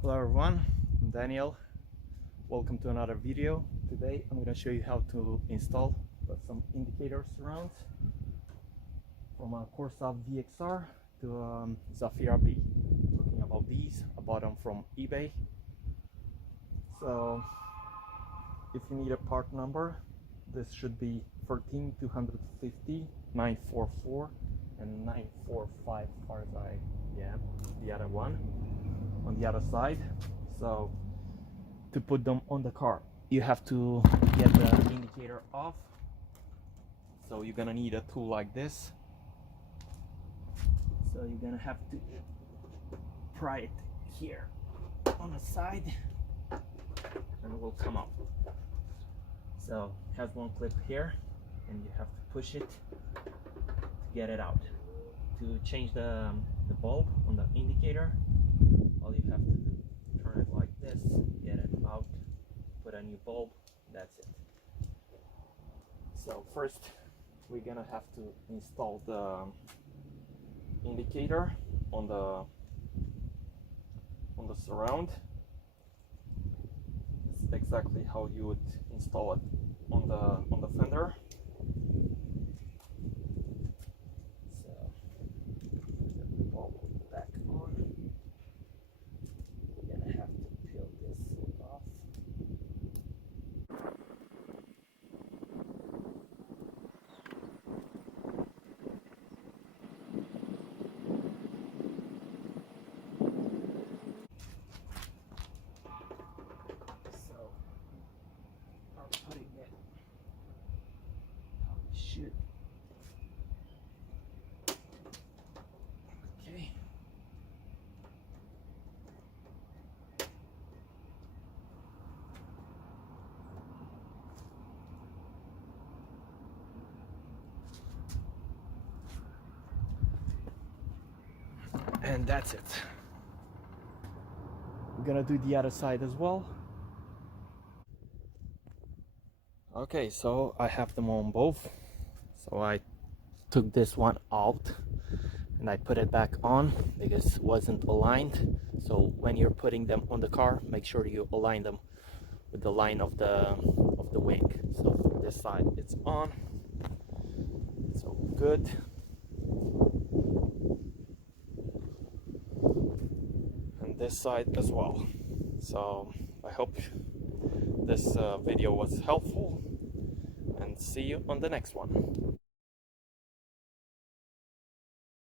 Hello everyone, I'm Daniel. Welcome to another video. Today I'm going to show you how to install some indicator surrounds from a Corsa VXR to Zafira B. Talking about these, I bought them from eBay. So if you need a part number, this should be 14250 944 and 945 as far as the other one on the other side. So to put them on the car, you have to get the indicator off. So you're gonna need a tool like this. So you're gonna have to pry it here on the side and it will come up. So it has one clip here and you have to push it to get it out. To change the bulb on the indicator, all you have to do, turn it like this, get it out, put a new bulb, that's it. So first we're gonna have to install the indicator on the surround. It's exactly how you would install it on the fender. So get the bulb back on. We're gonna have to peel this off. So I'm putting it how it should. Okay. And that's it. We're gonna do the other side as well. Okay, so I have them on both. So I took this one out and I put it back on because it wasn't aligned. So when you're putting them on the car, make sure you align them with the line of the wing. So this side it's on. So good. And this side as well. So I hope this video was helpful and see you on the next one.